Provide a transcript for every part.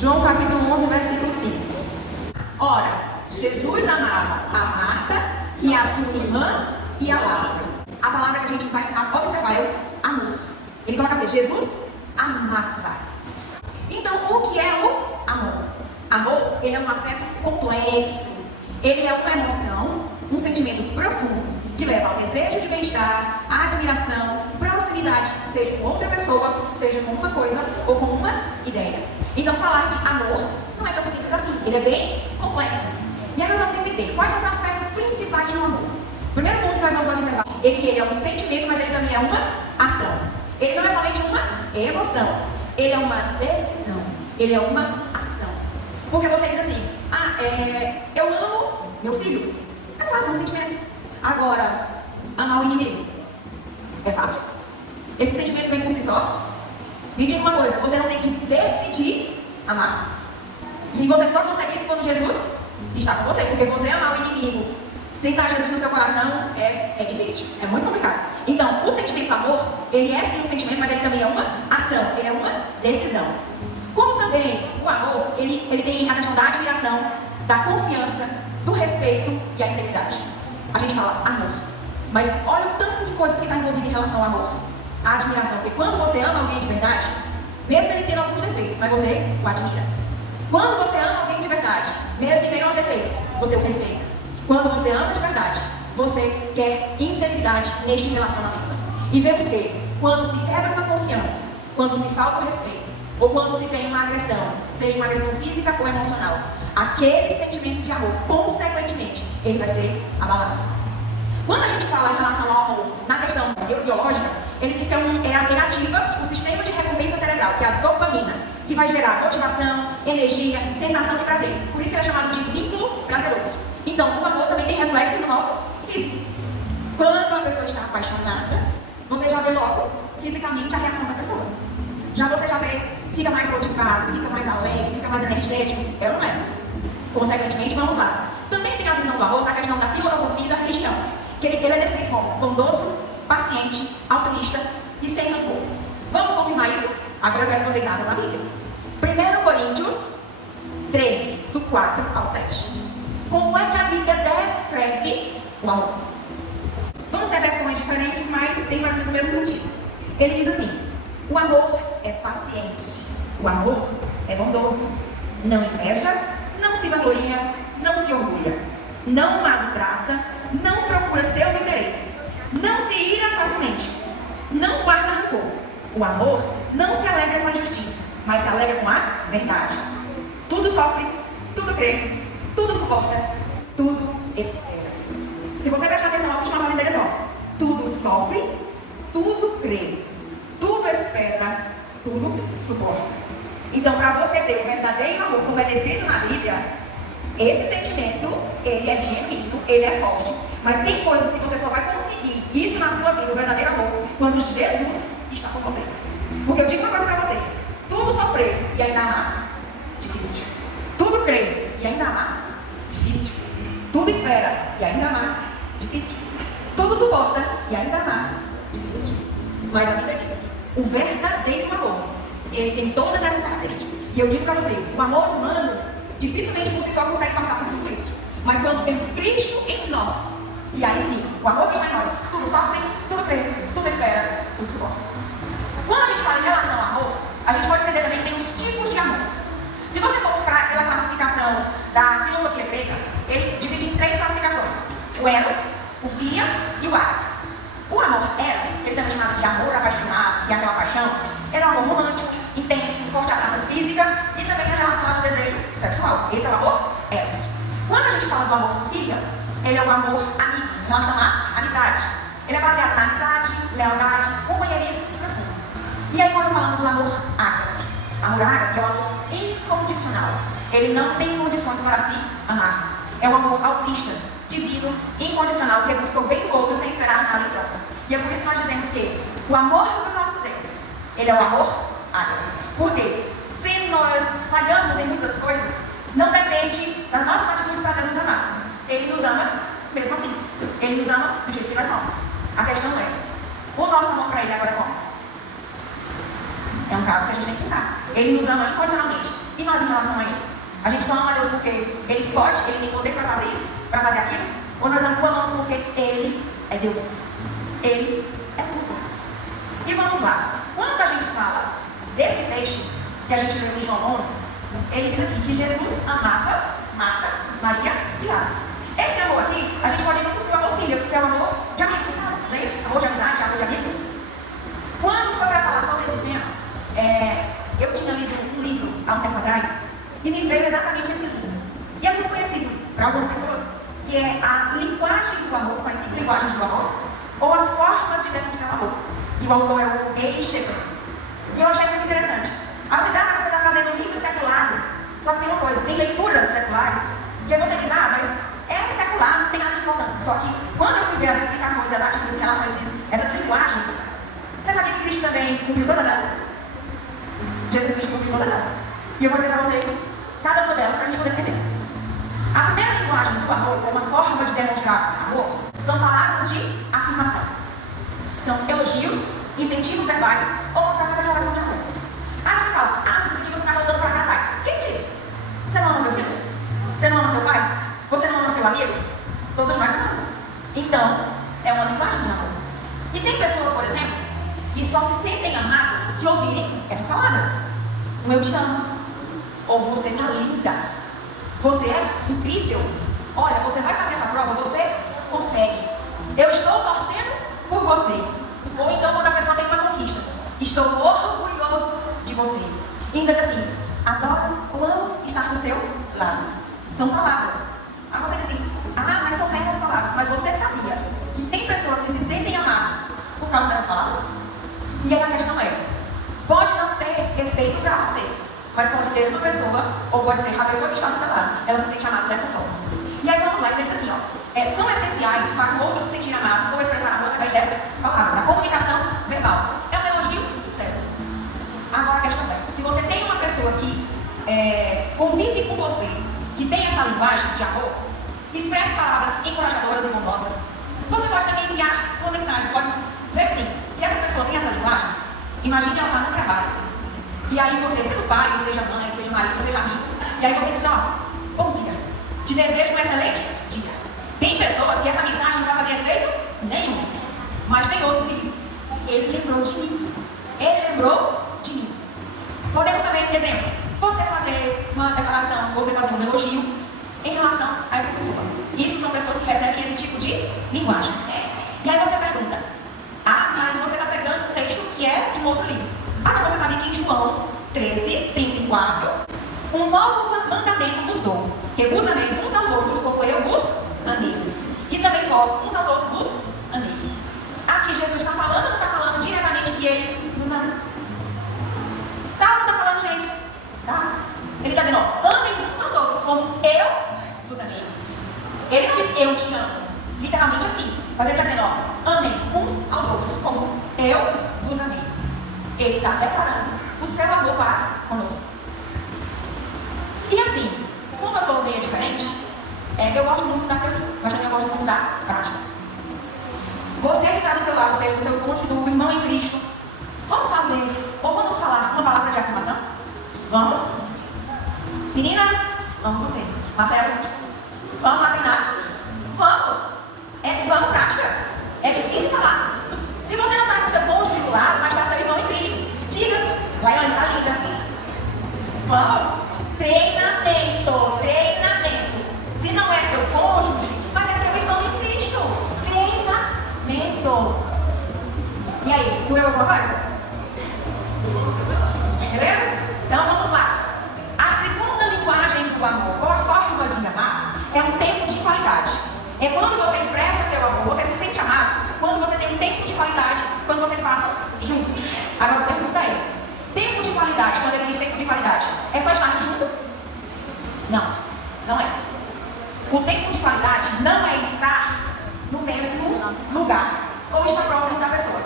João capítulo 11, versículo 5. Ora, Jesus amava a Marta e a sua irmã e a Lázaro. A palavra que a gente vai observar é o amor. Ele coloca aqui, Jesus amava. Então, o que é o amor? Amor, ele é um afeto complexo. Ele é uma emoção, um sentimento profundo, que leva ao desejo de bem-estar, à admiração, proximidade, seja com outra pessoa, seja com uma coisa ou com uma ideia. Então, falar de amor não é tão simples assim. Ele é bem complexo. E aí nós vamos entender quais são os aspectos principais do amor. O primeiro ponto que nós vamos observar é que ele é um sentimento, mas ele também é uma ação. Ele não é somente uma emoção. Ele é uma decisão. Ele é uma ação. Porque você diz assim, eu amo meu filho. É fácil, é um sentimento. Agora, amar o inimigo é fácil? Esse sentimento vem por si só? Me diga uma coisa, você não tem que decidir amar. E você só consegue isso quando Jesus está com você. Porque você amar o inimigo sem dar Jesus no seu coração é difícil, é muito complicado. Então, o sentimento do amor, ele é sim um sentimento, mas ele também é uma ação, ele é uma decisão. Como também o amor, ele tem a questão da admiração, da confiança, do respeito e a integridade. A gente fala amor, mas olha o tanto de coisas que está envolvido em relação ao amor. A admiração, porque quando você ama alguém de verdade, mesmo ele tendo alguns defeitos, mas você o admira. Quando você ama alguém de verdade, mesmo ele tendo alguns defeitos, você o respeita. Quando você ama de verdade, você quer integridade neste relacionamento. E vemos que quando se quebra uma confiança, quando se falta o respeito, ou quando se tem uma agressão, seja uma agressão física ou emocional, aquele sentimento de amor, consequentemente, ele vai ser abalado. Quando a gente fala em relação ao amor, na questão biológica, ele diz que é a negativa, o sistema de recompensa cerebral, que é a dopamina, que vai gerar motivação, energia, sensação de prazer. Por isso que ele é chamado de vínculo prazeroso. Então, o amor também tem reflexo no nosso físico. Quando a pessoa está apaixonada, você já vê logo, fisicamente, a reação da pessoa. Já você já vê, fica mais motivado, fica mais alegre, fica mais energético. É ou não é? Consequentemente, vamos lá. Também tem a visão do amor na questão da filosofia e da religião. Que ele é descrito como bondoso, paciente, altruísta e sem rancor. Vamos confirmar isso? Agora eu quero que vocês abram na Bíblia. 1 Coríntios 13, do 4 ao 7. Como é que a Bíblia descreve o amor? Vamos ter versões diferentes, mas tem mais ou menos o mesmo sentido. Ele diz assim: o amor é paciente, o amor é bondoso, não inveja, não se vangloria, não se orgulha, não maltrata, não procura seus interesses, não se ira facilmente, não guarda rancor. O amor não se alegra com a justiça, mas se alegra com a verdade. Tudo sofre, tudo crê, tudo suporta, tudo espera. Se você prestar atenção na última frase dele, é só: tudo sofre, tudo crê, tudo espera, tudo suporta. Então, para você ter o verdadeiro amor, como é descrito na Bíblia, esse sentimento, ele é genuíno, ele é forte. Mas tem coisas que você só vai conseguir isso na sua vida, o verdadeiro amor, quando Jesus está com você. Porque eu digo uma coisa para você: tudo sofrer e ainda amar, difícil. Tudo crer e ainda amar, difícil. Tudo espera e ainda amar, difícil. Tudo suporta e ainda amar, difícil. Mas a Bíblia diz: o verdadeiro amor, ele tem todas essas características. E eu digo para você, o amor humano dificilmente por si só consegue passar por tudo isso. Mas quando temos Cristo em nós, e aí sim, o amor que está em nós, tudo sofre, tudo crê, tudo espera, tudo suporta. Quando a gente fala em relação ao amor, a gente pode entender também que tem os tipos de amor. Se você for pela classificação da filosofia grega, ele divide em 3 classificações: o eros, o filia e o ágape. O amor eros, ele também é chamado de amor apaixonado, que é aquela paixão, é um amor romântico, intenso, forte atração física e também é relacionado ao desejo sexual. Esse é o amor eros. Quando a gente fala do amor filia, ele é o amor amigo, em relação à amizade. Ele é baseado na amizade, lealdade, companheirismo profundo. E aí quando falamos do amor ágape é o amor incondicional. Ele não tem condições para se amar. É o amor altruísta, divino, incondicional, que busca o bem do outro sem esperar nada em troca. E é por isso que nós dizemos que o amor do nosso Deus, ele é o amor ágape. Porque se nós falhamos em muitas coisas, não depende das nossas atitudes para Deus nos amar. Ele nos ama mesmo assim. Ele nos ama do jeito que nós somos. A questão é: o nosso amor para Ele agora é como? É um caso que a gente tem que pensar. Ele nos ama incondicionalmente. E nós, em A gente só ama a Deus porque Ele pode, Ele tem poder para fazer isso, para fazer aquilo? Ou nós amamos porque Ele é Deus? Ele é tudo. E vamos lá. Quando a gente fala desse texto que a gente leu em João 11, ele diz aqui que Jesus amava Marta, Maria e Lázaro. Esse amor aqui, a gente pode ir muito para o amor filho, porque é o amor de amigos, não é isso? Amor de amizade, amor de amigos. Quando foi para falar sobre esse tema, eu tinha lido um livro há um tempo atrás e me veio exatamente esse livro. E é muito conhecido para algumas pessoas, que é a linguagem do amor, são as 5 linguagens do amor, ou as formas de demonstrar o amor, que o autor é o Gary Chapman. E eu achei muito interessante. Aí você diz, mas você está trazendo livros seculares. Só que tem uma coisa, tem leituras seculares, que aí você diz, mas é secular, não tem nada de importância. Só que quando eu fui ver as explicações e as atitudes em relação a essas linguagens, você sabia que Cristo também cumpriu todas elas? Jesus Cristo cumpriu todas elas. E eu vou dizer para vocês cada uma delas para a gente poder entender. A primeira linguagem do amor, ou uma forma de demonstrar amor, são palavras de afirmação. São elogios, incentivos verbais ou a própria declaração de amor. Aí você fala, mas isso aqui você está voltando para casais. Quem disse? Você não ama seu filho? Você não ama seu pai? Você não ama seu amigo? Todos nós amamos. Então, é uma linguagem de amor. E tem pessoas, por exemplo, que só se sentem amados se ouvirem essas palavras. Eu te amo. Ou você está linda. Você é incrível. Olha, você vai fazer essa prova, você consegue. Eu estou torcendo por você. Ou então quando a pessoa tem uma conquista, estou orgulhoso de você. E ainda diz assim, adoro ou amo estar do seu lado. São palavras. Aí você diz assim, mas são meras palavras. Mas você sabia que tem pessoas que se sentem amadas por causa dessas palavras? E aí a questão é, pode não ter efeito para você, mas pode ter uma pessoa, ou pode ser a pessoa que está do seu lado, ela se sente amada dessa forma. E aí vamos lá, ele diz assim, são essenciais para o outro se sentir amado ou expressar amor através dessas palavras. A comunicação verbal é um elogio sincero. Agora a questão é, se você tem uma pessoa que convive com você, que tem essa linguagem de amor, expresse palavras encorajadoras e bondosas. Você pode também enviar uma mensagem, pode ver assim, se essa pessoa tem essa linguagem, imagine ela está no trabalho. E aí você, seja pai, seja mãe, seja marido, seja amigo, e aí você diz, bom dia, te desejo um excelente dia. Tem pessoas que essa mensagem não vai fazer efeito nenhum, mas tem outros que dizem, ele lembrou de mim. Ele lembrou de mim. Podemos também, exemplos, você fazer uma declaração, você fazer um elogio em relação a essa pessoa. Isso são pessoas que recebem esse tipo de linguagem. E aí você pergunta, mas você está pegando um texto que é de um outro livro. Você sabe que em João 13, 34, um novo mandamento vos dou, que vos ameis uns aos outros, como eu vos amei. Que também vós, uns aos outros, vos ameis. Aqui Jesus está falando, não está falando diretamente que ele nos ama? Tá, não está falando, gente? Tá? Ele está dizendo, amem uns aos outros, como eu vos amei. Ele não diz, eu te amo, literalmente assim. Mas ele está dizendo, amem uns aos outros, como eu vos amei. Ele está declarando o seu amor para conosco. E assim, como eu sou meio diferente, eu gosto muito da teoria, mas também eu gosto muito da prática. Você que está do seu lado, você, do seu cônjuge, do irmão em Cristo, vamos fazer, ou vamos falar uma palavra de afirmação? Vamos? Meninas, vamos vocês. Marcelo, vamos lá treinar? Vamos! Vamos prática. É difícil falar. Se você não está com seu cônjuge do lado, mas está seu irmão em Cristo, diga, Laiane está linda. Vamos? Treinamento, treinamento. Se não é seu cônjuge, mas é seu irmão em Cristo. Treinamento. E aí, doeu alguma coisa? Beleza? Então vamos lá. A segunda linguagem do amor, ou a forma de amar, é um tempo de qualidade. É quando você expressa seu amor, você se sente amado, quando você tem um tempo de qualidade, quando vocês passam juntos. Agora a pergunta é, tempo de qualidade, quando ele diz tempo de qualidade, é só estar junto? Não, não é. O tempo de qualidade não é estar no mesmo lugar, ou estar próximo da pessoa.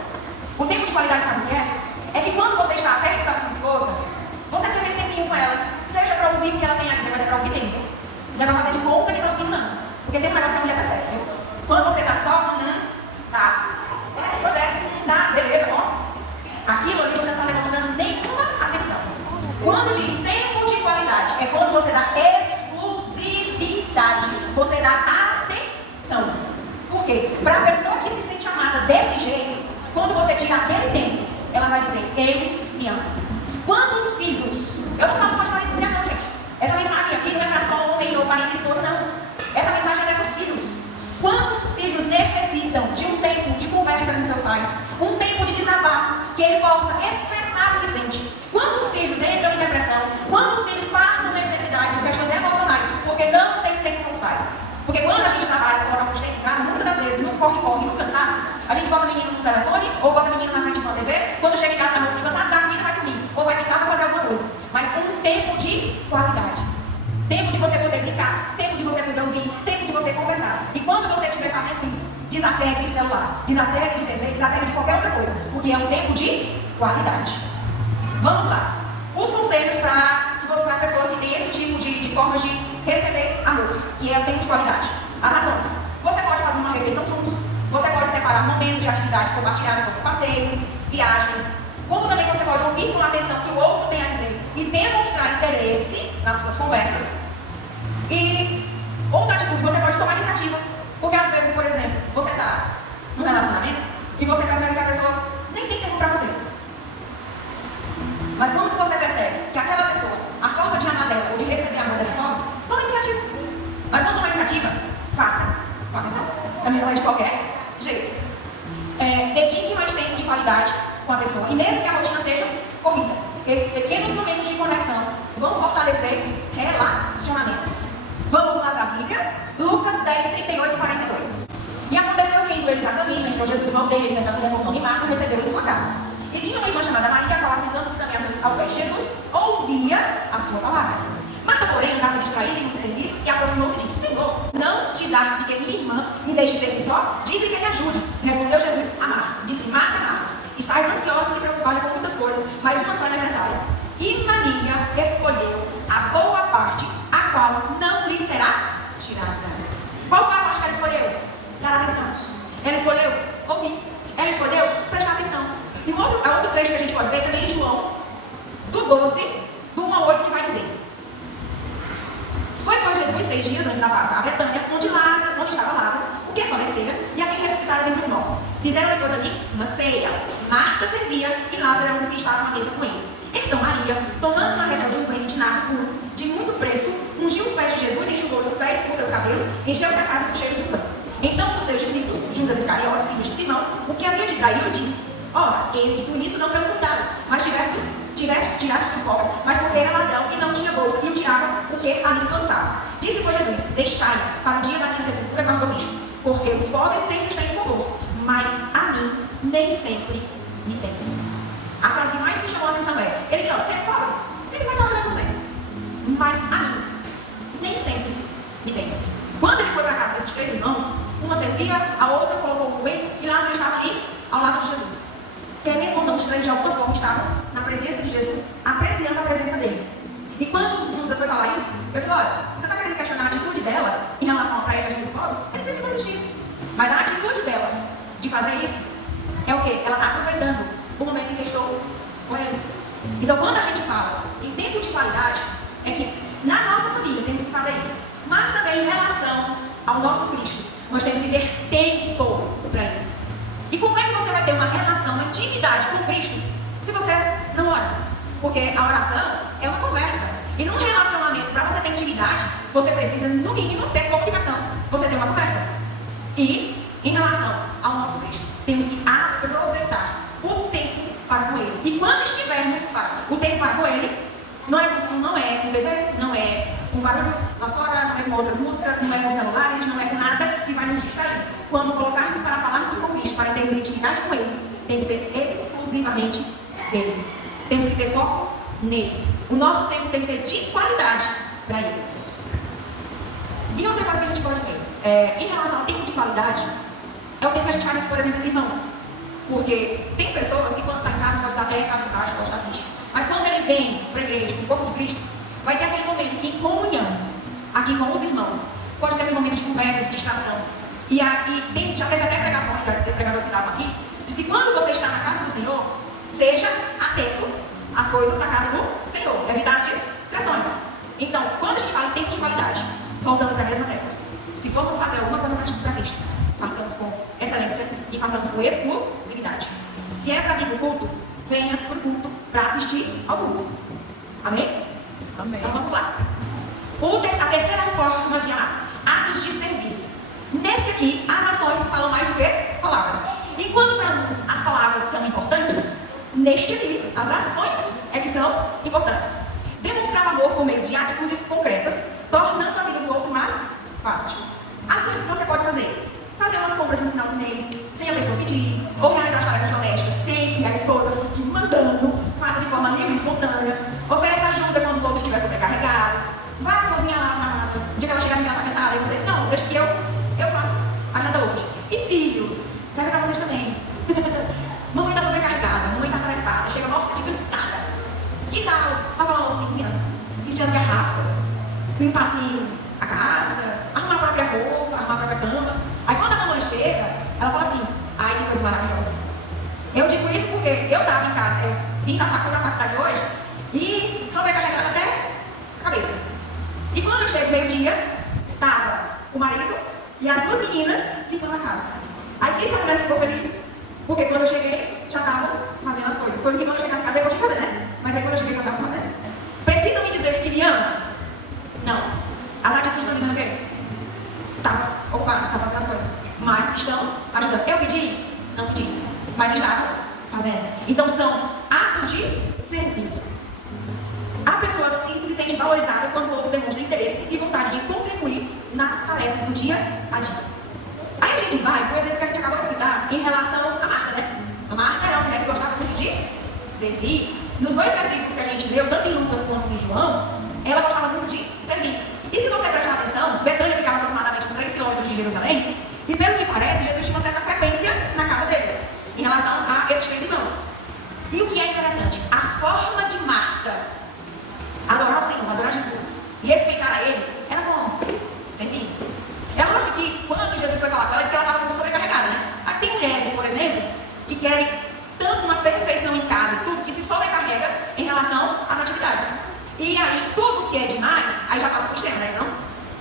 O tempo de qualidade, sabe o que é? É que quando você está perto da sua esposa, você tem aquele tempinho com ela, seja para ouvir o que ela tem a dizer, mas é para ouvir mesmo. Não é para fazer de conta que está ouvindo, não. Porque tem um negócio que a mulher percebe, viu? Quando você está só, tá. Pois é, tá, beleza, bom. Aquilo ali você não está demonstrando nenhuma atenção. Quando diz tempo de qualidade, é quando quando você dá exclusividade, você dá atenção. Por quê? Para a pessoa que se sente amada desse jeito, quando você tira aquele tempo, ela vai dizer, ele me ama. Quantos filhos, eu não falo só de marido e mulher não, gente. Essa mensagem aqui não é para só homem ou marido e esposa, não. Essa mensagem é para os filhos. Quantos filhos necessitam de um tempo de conversa com seus pais? Um tempo de desabafo, que ele possa expressar o que sente. Quantos filhos entram em depressão? Quantos filhos passam necessidades, questões emocionais, porque não tem tempo com os pais? Porque quando a gente trabalha, coloca o sustento em casa, muitas das vezes, no corre-corre, no cansaço, a gente bota o menino no telefone, ou bota o menino na frente de uma TV, quando chega em casa, tá muito cansado, dá comida, vai dormir, ou vai tentar fazer alguma coisa. Mas um tempo de qualidade. Tempo de você poder brincar, tempo de você poder ouvir, tempo de você conversar. E quando você estiver fazendo isso, desapegue do celular, desapegue de TV, desapegue de qualquer outra coisa, porque é um tempo de qualidade. Vamos lá. Os conselhos para pessoas que têm esse tipo de forma de receber amor, que é o tempo de qualidade. As razões. Você pode fazer uma refeição juntos, você pode separar momentos de atividades compartilhadas, como passeios, viagens, como também você pode ouvir com atenção o que o outro tem a dizer e demonstrar interesse nas suas conversas. E outra atitude, você pode tomar iniciativa. Porque às vezes, por exemplo, você está num relacionamento e você percebe que a pessoa nem tem tempo para você. Mas quando você percebe que aquela pessoa, a forma de amar dela ou de receber amor dessa forma, toma iniciativa. Mas quando toma iniciativa, faça. Com atenção. Também não é de qualquer jeito. Dedique mais tempo de qualidade com a pessoa. E mesmo que a rotina seja corrida, esses pequenos momentos de conexão vão fortalecer relacionamentos. Vamos lá para a Bíblia. Lucas 10, 38 e 42. E aconteceu que indo eles a caminho, então Jesus, irmão deles, sentando com o nome Marco, recebeu em sua casa. E tinha uma irmã chamada Maria, a qual, assentando-se também aos pés de Jesus, ouvia a sua palavra. Marta, porém, andava distraída em muitos serviços e aproximou-se e disse, Senhor, não te dá de que minha irmã me deixe servir só? Diz-lhe que me ajude. Respondeu Jesus a Marta. Disse, Marta, Marta, estás ansiosa e preocupada com muitas coisas, mas uma só é necessária. E Maria escolheu a boa parte, a qual não lhe será tirada. Qual foi a parte que ela escolheu? Dar atenção. Ela escolheu ouvir. Ela escolheu prestar atenção. E a outro trecho que a gente pode ver também em João, do 12, do 1 ao 8, que vai dizer. Foi com Jesus 6 dias antes da Páscoa a Betânia, onde estava Lázaro, o que falecera, e a quem ressuscitaram dentre os mortos. Fizeram depois ali uma ceia. Marta servia e Lázaro era um dos que estavam à mesa com ele. Então Maria, tomando uma redel de um coelho de nardo puro, de muito preço, ungiu os pés de Jesus, enxugou os pés com seus cabelos, encheu-se a casa com cheiro de pano. Então, um dos seus discípulos, Judas Iscariotes, filho de Simão, o que havia de traí-lo, disse, ora, ele dito isso não pelo contrário, mas tirasse dos pobres, mas porque era ladrão e não tinha bolsa, e o tirava o que ali se lançava. Disse, pois, Jesus, deixai para o dia da minha sepultura guarda o bicho, porque os pobres sempre os tenho convosco, mas a mim nem sempre me tendes. A frase que mais me chamou a atenção é, ele diz, ó, sempre pobre, sempre vai dar hora de vocês, mas a mim nem sempre me tendes. Quando ele foi para a casa desses 3 irmãos, uma servia, a outra colocou o coelho e Lázaro estava ali ao lado de Jesus. Querendo ou não, os 3 de alguma forma estavam na presença de Jesus, apreciando a presença dele. E quando Judas foi falar isso, eu falei, olha, você está querendo questionar a atitude dela em relação ao praia dos pobres? Ele sempre vai existir. Mas a atitude dela de fazer isso é o quê? Ela está aproveitando o momento em que estou com eles. Então, quando a gente fala em tempo de qualidade, é que na nossa família temos que fazer isso. Mas também em relação ao nosso Cristo, nós temos que ter tempo para Ele. E como é que você vai ter uma relação, uma intimidade com Cristo, se você não ora? Porque a oração é uma conversa. E num relacionamento, para você ter intimidade, você precisa, no mínimo, ter comunicação. Você tem uma conversa. E, em relação ao nosso Cristo, temos que aproveitar o tempo para com Ele. E quando estivermos para o tempo para com Ele, não é com TV, não é com barulho lá fora, não é com outras músicas, não é com celulares, não é com nada que vai nos distrair. Quando colocarmos para falarmos com Cristo, para termos intimidade com Ele, tem que ser exclusivamente dele. Temos que ter foco nele. O nosso tempo tem que ser de qualidade para Ele. E outra coisa que a gente pode ver, em relação ao tempo de qualidade, é o tempo que a gente faz aqui, por exemplo, entre irmãos. Porque tem pessoas que quando está em casa pode estar até cabisbaixo, pode estar triste. Mas quando ele vem para a igreja, no corpo de Cristo, vai ter aquele momento que em comunhão, aqui com os irmãos, pode ter aquele momento de conversa, de distração. E já teve até pregações, pregadores que estavam aqui, diz que quando você está na casa do Senhor, seja atento às coisas da casa do Senhor, evitar as distrações. Então, quando façamos com exclusividade. Se é para vir para o culto, venha para o culto para assistir ao culto. Amém? Amém. Então vamos lá. A terceira forma de amar, atos de serviço. Nesse aqui, as ações falam mais do que palavras. Enquanto para uns as palavras são importantes, neste aqui, as ações é que são importantes. Demonstrar amor por meio de atitudes concretas, tornando a vida do outro mais fácil. Ações que você pode fazer. Fazer umas compras no final do mês, sem a pessoa pedir, organizar as tarefas domésticas, sem que a esposa fique mandando, faça de forma livre e espontânea, ofereça ajuda quando o outro estiver sobrecarregado, vá cozinhar lá na mata, o dia que ela chegar assim, ela está cansada, e vocês, não, deixa que eu faço a janta hoje. E filhos, serve para vocês também. Mamãe está sobrecarregada, mamãe está tarefada, chega morta de cansada. Que tal lavar uma loucinha, encher as garrafas, limpar assim a casa, arrumar a própria roupa, arrumar a própria cama. Aí quando a mamãe chega, ela fala assim, ai que coisa maravilhosa. Eu digo isso porque eu estava em casa, eu vim da faculdade hoje e sobrecarregada até a cabeça. E quando eu chego meio-dia, estava o marido e as duas meninas limpando a casa. Aí disse a mulher ficou feliz, porque quando eu cheguei, já estavam fazendo as coisas. Coisa que quando eu chegar em casa eu vou te fazer, né? Mas aí quando eu cheguei, já estavam fazendo. Precisam me dizer que me amam? Não. As atitudes estão dizendo o quê? Estava ocupada, está fazendo as coisas. Mas estão ajudando. Eu pedi? Não pedi. Mas estavam fazendo. Então são atos de serviço. A pessoa se sente valorizada quando o outro demonstra interesse e vontade de contribuir nas tarefas do dia a dia. Aí a gente vai, por exemplo, que a gente acabou de citar, em relação a Marta, né? A Marta era uma mulher que gostava muito de servir. Nos dois versículos que a gente leu, tanto em Lucas quanto em João, ela gostava muito de servir. E se você prestar atenção, Betânia ficava aproximadamente uns 3 quilômetros de Jerusalém, e pelo que parece, Jesus tinha uma certa frequência na casa deles, em relação a esses 3 irmãos. E o que é interessante, a forma de Marta adorar o Senhor, adorar Jesus, e respeitar a Ele, era como? Servir. É lógico que quando Jesus foi falar com ela, disse que ela estava muito sobrecarregada, né? Aqui tem mulheres, por exemplo, que querem tanto uma perfeição em casa, tudo que se sobrecarrega em relação às atividades. E aí, tudo que é demais, aí já passa para o extremo, né? Não?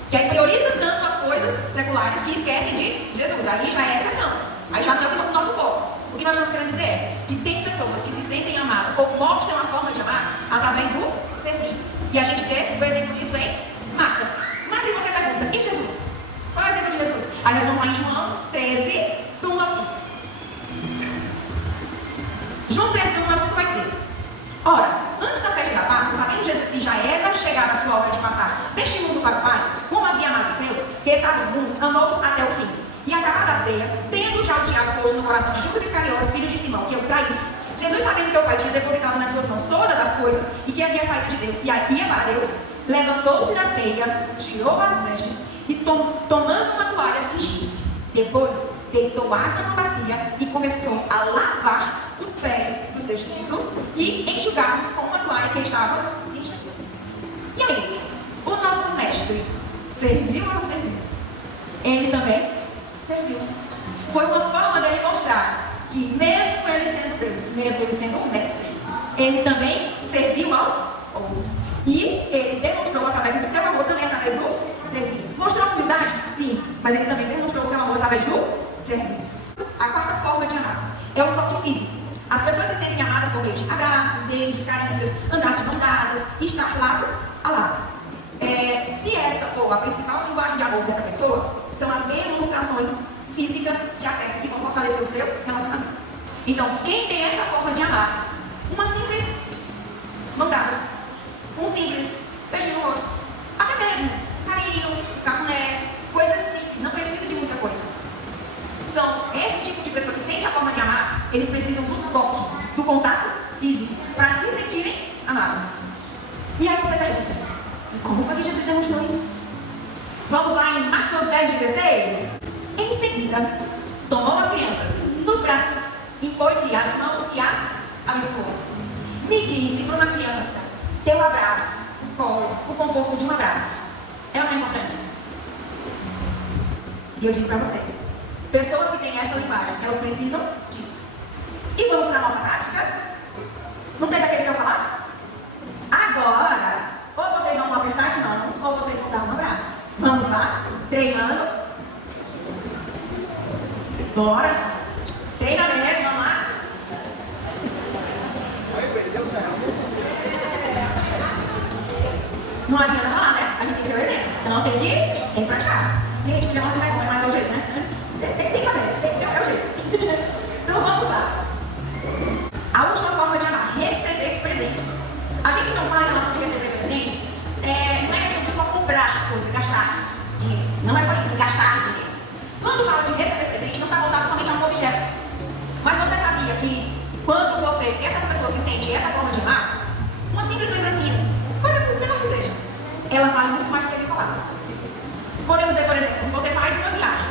Que aí prioriza tanto as coisas seculares que esquecem de Jesus. Aí já é exceção. Aí já não é o nosso foco. O que nós estamos querendo dizer é que tem pessoas que se sentem amadas ou mostram uma forma de amar através do servir. E a gente vê o exemplo disso em Marta. Mas aí você pergunta, e Jesus? Qual é o exemplo de Jesus? Aí nós vamos lá em João 13, do 1 ao 5. João 13, do 1 ao 5 vai dizer: ora, antes da festa da Páscoa, sabendo Jesus que já era chegada a sua hora de passar deste mundo para o Pai, como havia amado os seus, que estavam no mundo, amou-os até o fim. E acabada a ceia, tendo já o diabo posto no coração de Judas Iscariotes, filho de Simão, que eu traísse, Jesus, sabendo que o Pai tinha depositado nas suas mãos todas as coisas e que havia saído de Deus e ia para Deus, levantou-se da ceia, tirou as vestes e, tomando uma toalha, cingiu-se. Depois, deitou água na bacia e começou a lavar os pés dos seus discípulos e enxugá-los com uma toalha que estava cingida. E aí, o nosso mestre serviu ou não serviu? Ele também serviu. Foi uma forma dele mostrar que mesmo ele sendo Deus, mesmo ele sendo o mestre, ele também serviu aos outros. E ele demonstrou através do seu amor também através do serviço. Mostrou humildade? Sim, mas ele também demonstrou o seu amor através do serviço. A quarta forma de amar é o toque físico. As pessoas se sentem amadas por meio de abraços, beijos, carícias, andar de mão dadas, estar lado a lado. Se essa for a principal linguagem de amor dessa pessoa, são as demonstrações físicas de afeto que vão fortalecer o seu relacionamento. Então, quem tem essa forma de amar, uma simples mão dadas, um simples beijinho no rosto, até mesmo carinho, cafuné, coisas simples, não precisa de muita coisa. São esse tipo de pessoa que sente a forma de amar, eles precisam do toque, do contato físico, para se sentirem amados. E aí você pergunta, e como foi que Jesus demonstrou isso? Vamos lá em Marcos 10:16. Em seguida, tomou as crianças nos braços, impôs-lhe as mãos e as abençoou. Me disse para uma criança, teu abraço, o colo, o conforto de um abraço. É ou não é importante? E eu digo para vocês, pessoas que têm essa linguagem, elas precisam disso. E vamos para a nossa prática? Não teve aqueles que eu falar? Agora, ou vocês vão apertar de mãos, ou vocês vão dar um abraço. Vamos lá? Treinando. Bora. Não adianta falar, né? A gente tem que ser o exemplo. Então tem que praticar. Gente, porque nós vai mas é o jeito, né? Tem que fazer, é o jeito. Então vamos lá. A última forma de amar, receber presentes. A gente não fala em relação a receber presentes, não é questão de só comprar coisas, gastar dinheiro. Não é só isso, gastar dinheiro. Quando fala de receber presente, não está voltado somente a um objeto. Mas você sabia que quando você, essas pessoas que sentem essa forma de amar, uma simples lembrancinha, coisa menor que seja, ela vale muito mais do que mil palavras. Podemos dizer, por exemplo, se você faz uma viagem,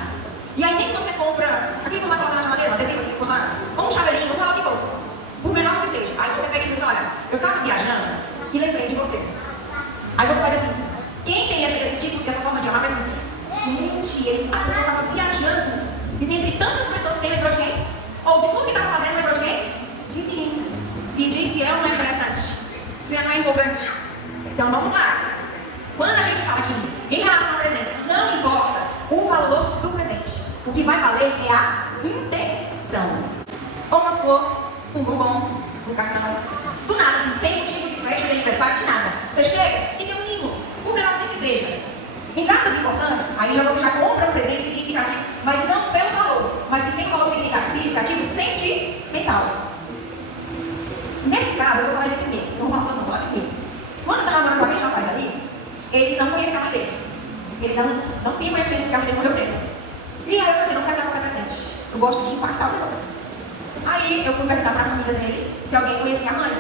e aí nem que você compra, aqui como coloca na geladeira, um adesivo aqui, ou um chaveirinho, ou sei lá o que for, por menor que seja, aí você pega e diz, olha, eu estava viajando e lembrei de você. Aí você faz assim, quem tem esse tipo, essa forma de amar, vai assim, gente, a pessoa estava viajando, e dentre tantas pessoas que tem, lembrou de quem? Ou de tudo que estava fazendo, lembrou de quem? De mim. E disse, é ou não é interessante? Se não é empolgante. Então vamos lá. Quando a gente fala aqui em relação à presença, não importa o valor do presente. O que vai valer é a intenção. Ou uma flor, um bombom, um cartão. Do nada, assim, sem motivo de festa, de aniversário, de nada. Você chega e tem um mimo, o menorzinho que seja. Em datas importantes, aí você já compra um presente significativo, mas não pelo valor, mas que tem um valor significativo sentimental. Nesse caso, eu vou falar isso primeiro. Eu vou falar só, não vou falar primeiro. Quando eu estava namorando com aquele rapaz ali, ele não conhecia a mãe dele. Ele não tinha conhecimento que a mãe dele morreu cedo. E aí eu falei, não quero dar qualquer presente. Eu gosto de impactar o negócio. Aí eu fui perguntar para a família dele se alguém conhecia a mãe.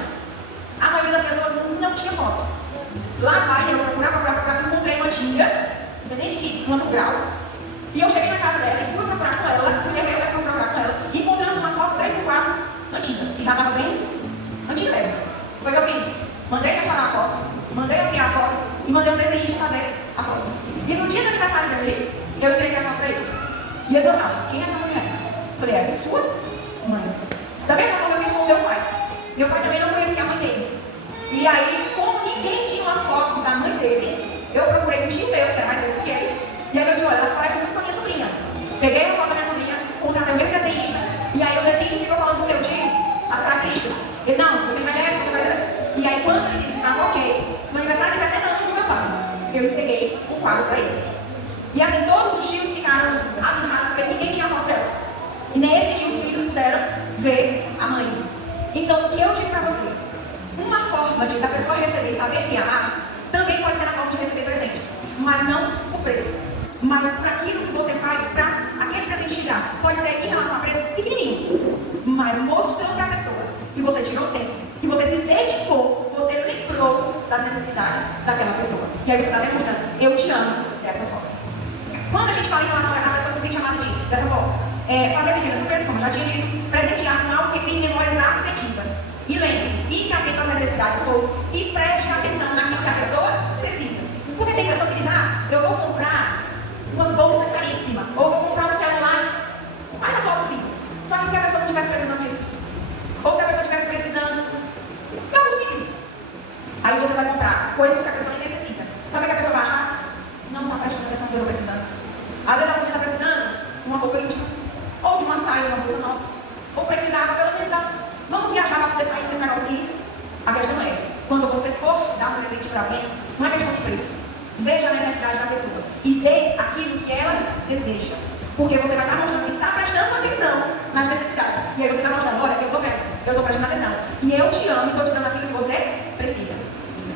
A maioria das pessoas não tinha foto. Lá vai eu procurar, encontrei uma tia, não sei nem de quanto grau. E eu cheguei na casa dela e fui procurar com ela, fui procurar com ela, e encontramos uma foto 3x4 antiga, que já estava bem antiga mesmo. Foi o que eu fiz. Mandei retirar a foto, mandei ampliar a foto e mandei um desenhista fazer a foto. E no dia do aniversário dele, eu entreguei a foto para ele. E ele falou assim, quem é essa mulher? Eu falei, é sua mãe. Da mesma forma eu fiz com o meu pai. Meu pai também não conhecia a mãe dele. E aí, como ninguém tinha uma foto da mãe dele, eu procurei um tio meu, que era mais velho que ele. E aí eu disse, olha, elas parecem muito com a minha sobrinha. Peguei a foto da minha sobrinha, contratei o meu desenhista. E aí o desenhista ficou falando com o meu tio as características. Ele, não, você vai ler essa, você vai ler. E aí quando ele disse, ah, ok, no aniversário de 60 anos do meu pai, eu entreguei um quadro para ele. E assim, todos os tios ficaram abismados, porque ninguém tinha foto dela. E nesse dia os filhos puderam ver a mãe. Então, o que eu digo para você? Uma forma da pessoa receber e saber que amar, também pode ser a forma de receber presentes. Mas não o preço. Mas para aquilo que você faz, para aquele presente chegar. Pode ser em relação a preço pequenininho. Mas mostrando para a pessoa que você tirou tempo, que você se dedicou, você lembrou das necessidades daquela pessoa. E aí você está demonstrando, eu te amo dessa forma. Quando a gente fala em relação a pessoa se sente amada disso, dessa forma, fazer pequenas surpresas, como eu já tinha dito, presentear com algo que crie memórias afetivas. E lembre-se, fique atento às necessidades do outro e preste atenção naquilo que a pessoa precisa. Porque tem pessoas que dizem, eu vou comprar uma bolsa caríssima, ou vou comprar um celular o mais atual possível. Só que se a pessoa não estivesse precisando disso, ou se a pessoa estivesse precisando de algo simples, aí você vai comprar coisas que a pessoa nem necessita. Sabe o que a pessoa vai achar? Não está prestando atenção no que eu estou precisando. Às vezes a mulher está precisando de uma roupa íntima, ou de uma saia, uma bolsa nova, ou precisava pelo menos dar. Vamos viajar para poder sair desse negócio aqui? A questão é, quando você for dar um presente para alguém, não é questão de preço. Veja a necessidade da pessoa e dê aquilo que ela deseja. Porque você vai estar mostrando que está prestando atenção nas necessidades. E aí você está mostrando, olha, eu estou vendo, eu estou prestando atenção. E eu te amo e estou te dando aquilo que você precisa.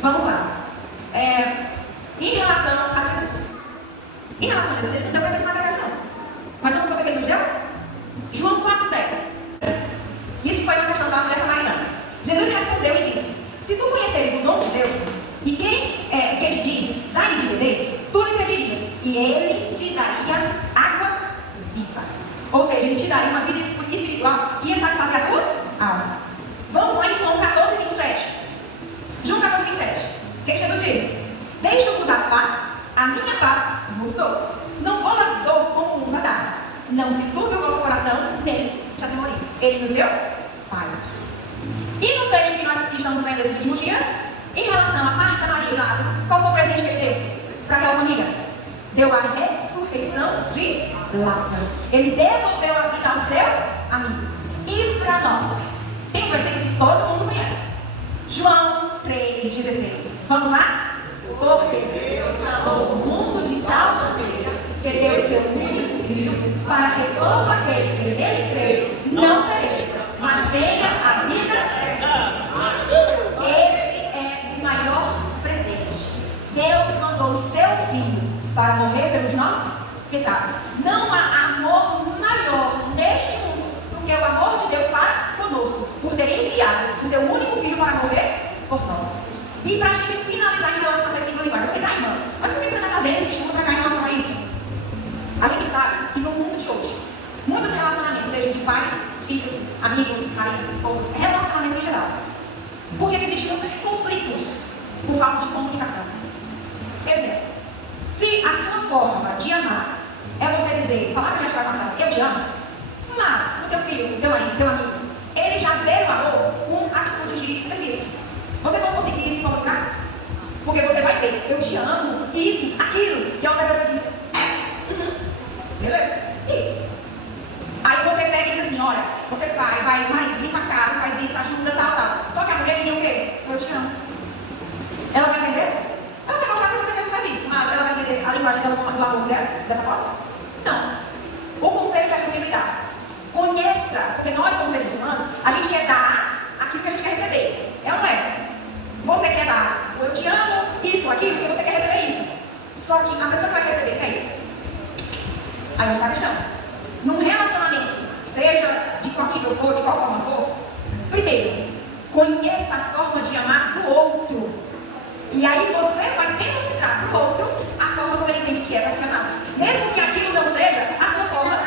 Vamos lá. Em relação a Jesus. Em relação a Jesus, ele não deu presentes materiais não. Mas como foi que ele nos deu? João 4,10. Isso foi uma questão da mulher samaritana. Jesus respondeu e disse, se tu conheceres o dom de Deus, e quem te diz, dá-lhe de beber, tu lhe pedirias, e ele te daria água viva. Ou seja, ele te daria uma vida espiritual que ia satisfazer a tua alma. Vamos lá em João 14,27. João 14,27. O que Jesus disse? Deixo-vos a paz, a minha paz vos dou. Não vou lá dou como o mundo dá. Não se turbe o vosso coração, nem te atemorize. Ele nos deu paz. E no texto que nós estamos lendo esses últimos dias, em relação a Marta, Maria e Lázaro, qual foi o presente que ele deu para aquela família? Deu a ressurreição de Lázaro. Ele devolveu a vida ao seu amigo. E para nós, tem um versículo que todo mundo conhece. João 3,16. Vamos lá? Porque Deus mandou o seu Filho para morrer pelos nossos pecados. Não há amor maior neste mundo do que o amor de Deus para conosco, por ter enviado o seu único Filho para morrer por nós. E para a gente finalizar em relação a essa segunda linguagem, irmã, mas por que você está fazendo esse estudo para cá em relação a isso? A gente sabe que no mundo de hoje, muitos relacionamentos, sejam de pais, filhos, amigos, maridos, esposas, relacionamentos em geral, porque existem muitos conflitos por falta de comunicação. Exemplo, se a sua forma de amar é você dizer, palavra de afirmação, eu te amo, mas o teu filho, o teu amigo, ele já vê o amor com atitudes de serviço. Você não conseguir se comunicar, porque você vai dizer, eu te amo, isso, aquilo, e a outra pessoa diz, beleza? E aí você pega e diz assim, olha, você vai, limpa a casa, faz isso, ajuda, tal. Só que a mulher queria o quê? Eu te amo. Ela vai entender? Ela vai gostar que você fez o serviço, mas ela vai entender a linguagem do amor dela dessa forma? Não. O conselho que a gente sempre dá, conheça, porque nós como seres humanos, a gente quer dar aquilo que a gente quer receber. É ou não é? Você quer dar o eu te amo, isso, aquilo, porque você quer receber isso. Só que a pessoa que vai receber quer isso. Aí está a questão. Num relacionamento, seja de qual nível for, de qual forma for, primeiro, conheça a forma de amar do outro. E aí você vai demonstrar para o outro a forma como ele entende que é para ser amado. Mesmo que aquilo não seja a sua forma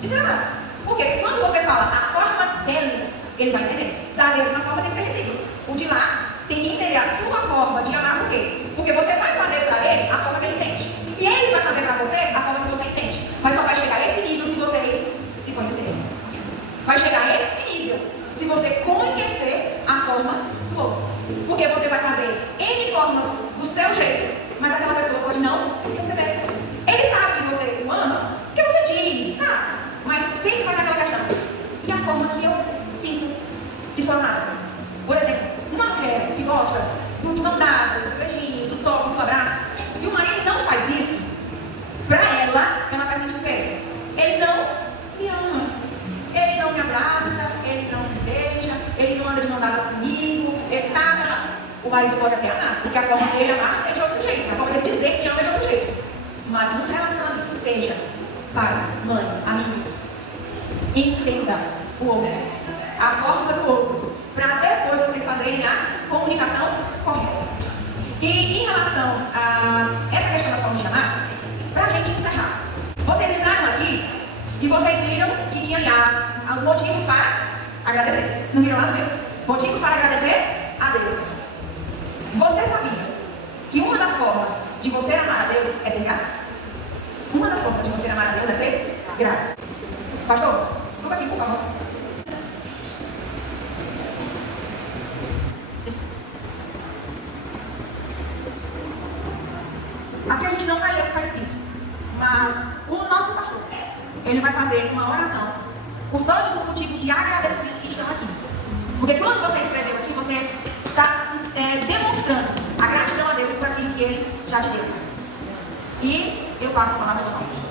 de ser amado. Por quê? Porque quando você fala a forma dele, ele vai entender. Da mesma forma tem que ser recíproco. O de lá tem que entender a sua forma de amar. Por quê? Porque você vai fazer para ele a forma que ele entende. E ele vai fazer para você a forma que você entende. Mas só vai chegar a esse nível se vocês se conhecerem. Vai chegar a esse nível se você conhecer a forma do outro. Porque você vai fazer N formas do seu jeito, mas aquela pessoa pode não receber. Ele sabe que você o ama, porque você diz, tá, mas sempre vai naquela questão. E a forma que eu sinto que sou amada? Por exemplo, uma mulher que gosta do mandado, do beijinho, do toque, do abraço, se o marido não faz isso, pra ela vai sentir o quê? Ele não me ama, ele não me abraça, ele não me beija, ele não anda de mandadas comigo, ele tá. O marido pode até amar, porque a forma dele amar é de outro jeito, a forma dele dizer que ama é de outro jeito. Mas no relacionamento, seja pai, mãe, amigos, entenda o outro, a forma do outro, para depois vocês fazerem a comunicação correta. E em relação a essa questão das formas de amar, para a gente encerrar, vocês entraram aqui e vocês viram que tinha, aliás, os motivos para agradecer. Não viram lá, não viram? Motivos para agradecer a Deus. Você sabia que uma das formas de você amar a Deus é ser grato? Uma das formas de você amar a Deus é ser grato. Pastor, suba aqui, por favor. Aqui a gente não vai ler o que está escrito, mas o nosso pastor, ele vai fazer uma oração por todos os motivos de agradecimento que estão aqui. Porque quando você escreveu aqui, você está demonstrando a gratidão a Deus por aquilo que Ele já te deu. E eu passo a palavra para o nosso pastor.